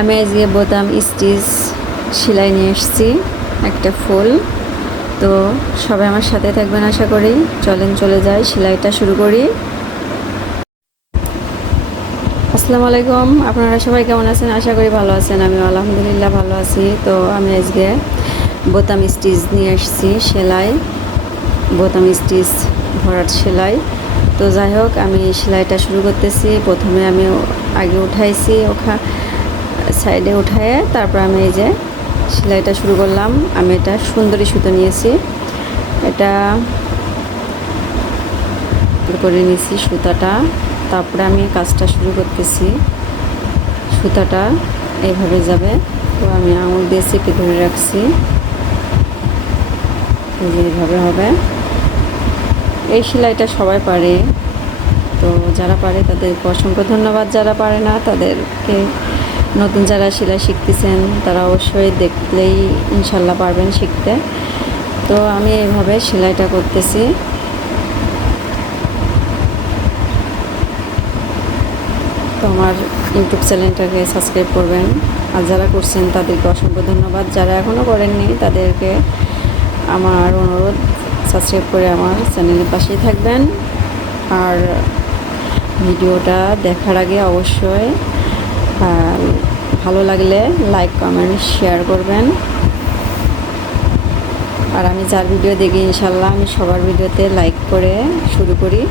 আমি আজকে বোতাম, স্টিচ সেলাই নিয়ে এসেছি, একটা ফুল। তো সবাই আমার সাথে থাকবেন আশা করি। চলেন, চলে যাই, সেলাইটা শুরু করি। আসসালামু আলাইকুম। আপনারা সবাই কেমন আছেন? আশা করি ভালো আছেন। আমি আলহামদুলিল্লাহ ভালো আছি। তো আমি আজকে বোতাম, স্টিচ নিয়ে এসেছি, সেলাই, বোতাম, স্টিচ, ভরাট সেলাই। তো যাই হোক, আমি সেলাইটা শুরু করতেছি। প্রথমে আমি আগে উঠাইছি ওখা সাইডে উঠায়ে তারপর আমি এই যে সেলাইটা শুরু করলাম। আমি এটা সুন্দরী সুতো নিয়েছি। এটা করে নিয়েছি সুতাটা। তারপরে আমি কাজটা শুরু করতেছি। সুতাটা এইভাবে যাবে। তো আমি আঙুল দিয়ে চেপে ধরে রাখছি। এইভাবে হবে। এই সেলাইটা সবাই পারে। তো যারা পারে তাদেরকে অসংখ্য ধন্যবাদ। যারা পারে না তাদেরকে নতুন যারা সেলাই শিখতেছেন, তারা অবশ্যই দেখলেই ইনশাল্লাহ পারবেন শিখতে। তো আমি এইভাবে সেলাইটা করতেছি। তো আমার ইউটিউব চ্যানেলটাকে সাবস্ক্রাইব করবেন। আর যারা করছেন, তাদেরকে অসংখ্য ধন্যবাদ। যারা এখনও করেননি, তাদেরকে আমার অনুরোধ, সাবস্ক্রাইব করে আমার চ্যানেলের পাশেই থাকবেন। আর ভিডিওটা দেখার আগে অবশ্যই ভালো লাগলে লাইক কমেন্ট শেয়ার করবেন। আর আমি যার ভিডিও দেখি, ইনশাল্লাহ আমি সবার ভিডিওতে লাইক করে শুরু করি।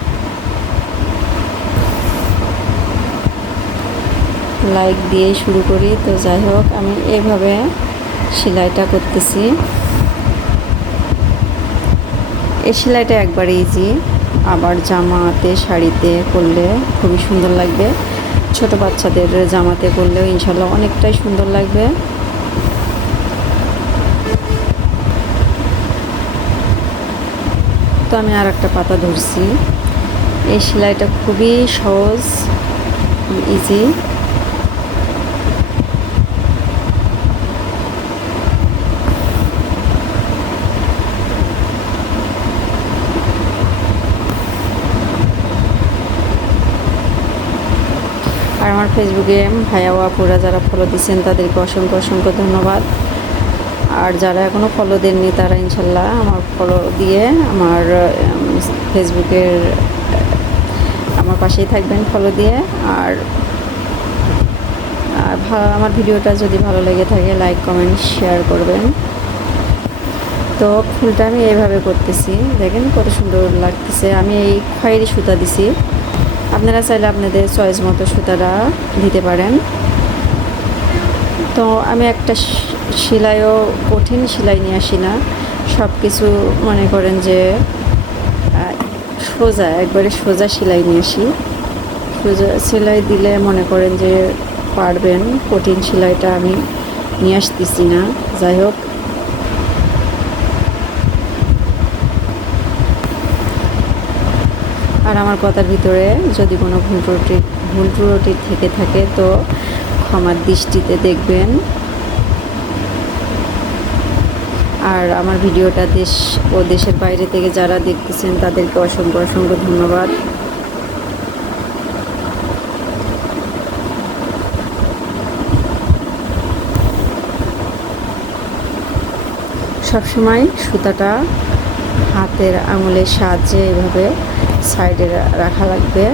লাইক দিয়ে শুরু করি, তো যাই হোক, আমি এভাবে সেলাইটা করতেছি। এই সেলাইটা একবার ইজি আবার জামাতে, শাড়িতে করলে খুবই সুন্দর লাগবে। ছোট বাচ্চাদের জামাতে করলেও ইনশাল্লাহ অনেকটাই সুন্দর লাগবে। তো আমি আর একটা পাতা ধরছি। এই সেলাইটা খুবই সহজ ইজি আর আমার ফেসবুকে ভাইয়া আপুরা যারা ফলো দিচ্ছেন তাদেরকে অসংখ্য অসংখ্য ধন্যবাদ। আর যারা এখনও ফলো দেননি, তারা ইনশাল্লাহ আমার ফলো দিয়ে আমার ফেসবুকের আমার পাশেই থাকবেন ফলো দিয়ে। আর আর আমার ভিডিওটা যদি ভালো লেগে থাকে লাইক কমেন্ট শেয়ার করবেন। তো ফুলটা আমি এইভাবে করতেছি। দেখেন কত সুন্দর লাগতেছে। আমি এই খয়েরি সুতা দিছি। আপনারা চাইলে আপনাদের চয়েস মতো সুতাটা দিতে পারেন। তো আমি একটা সেলাইও কঠিন সেলাই নিয়ে আসি না। সব কিছু মনে করেন যে সোজা, একবারে সোজা সেলাই নিয়ে আসি। সোজা সেলাই দিলে মনে করেন যে পারবেন, কঠিন সেলাইটা আমি নিয়ে আসতেছি না। যাই হোক আর আমার কথার ভিতরে যদি কোনো ভুল ত্রুটি ভুল ত্রুটি থেকে থাকে তো ক্ষমার দৃষ্টিতে দেখবেন। আর আমার ভিডিওটা দেশ ও দেশের বাইরে থেকে যারা দেখতেছেন, তাদেরকে অসংখ্য অসংখ্য ধন্যবাদ। সবসময় সুতাটা হাতের আঙুলের সাহায্যে এভাবে সাইডে রাখা লাগবে।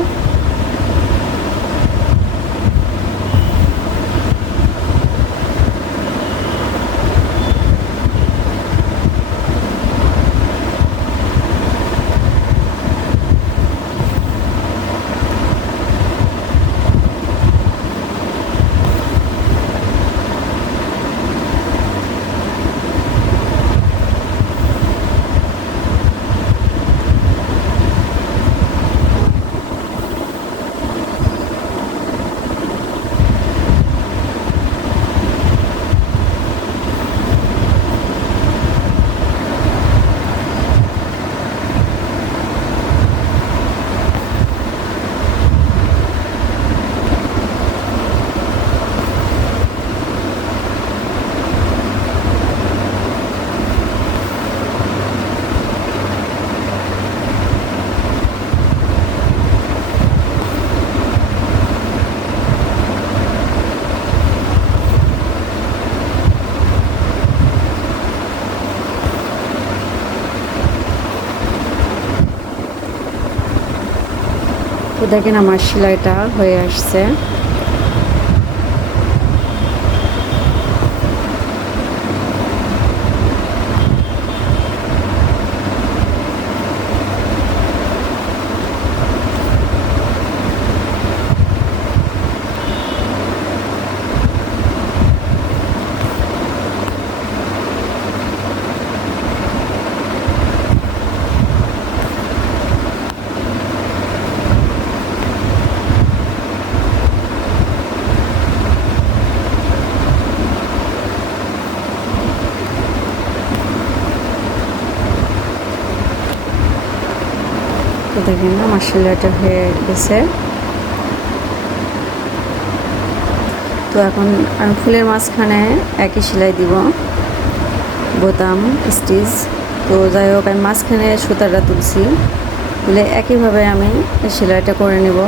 দেখেন আমার সেলাইটা হয়ে আসছে। দেখেন আমার সেলাইটা হয়ে গেছে। তো এখন ফুলের মাঝখানে একই সেলাই দিব, বোতাম, স্টিচ। তো যাই হোক, আমি মাঝখানে সুতাটা তুলছি, তুলে একইভাবে আমি সেলাইটা করে নেব।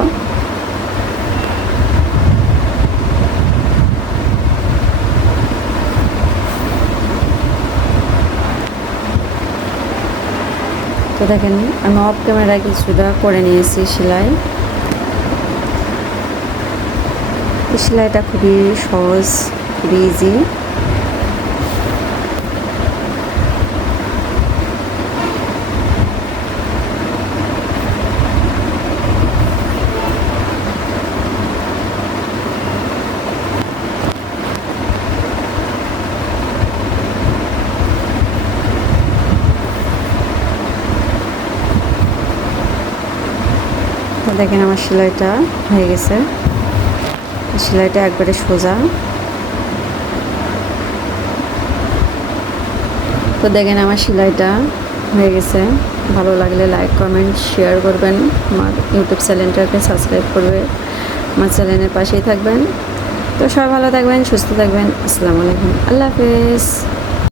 তো দেখেন আমি অফ ক্যামেরায় কিছুটা করে নিয়েছি সেলাই। সেলাইটা খুবই সহজ খুবই ইজি দেখেন আমার সেলাইটা হয়ে গেছে। সেলাইটা একবারে সোজা। তো দেখেন আমার সেলাইটা হয়ে গেছে। ভালো লাগলে লাইক কমেন্ট শেয়ার করবেন। আমার ইউটিউব চ্যানেলটাকে সাবস্ক্রাইব করবে। আমার চ্যানেলের পাশেই থাকবেন। তো সবাই ভালো থাকবেন, সুস্থ থাকবেন। আসসালামু আলাইকুম। আল্লাহ হাফেজ।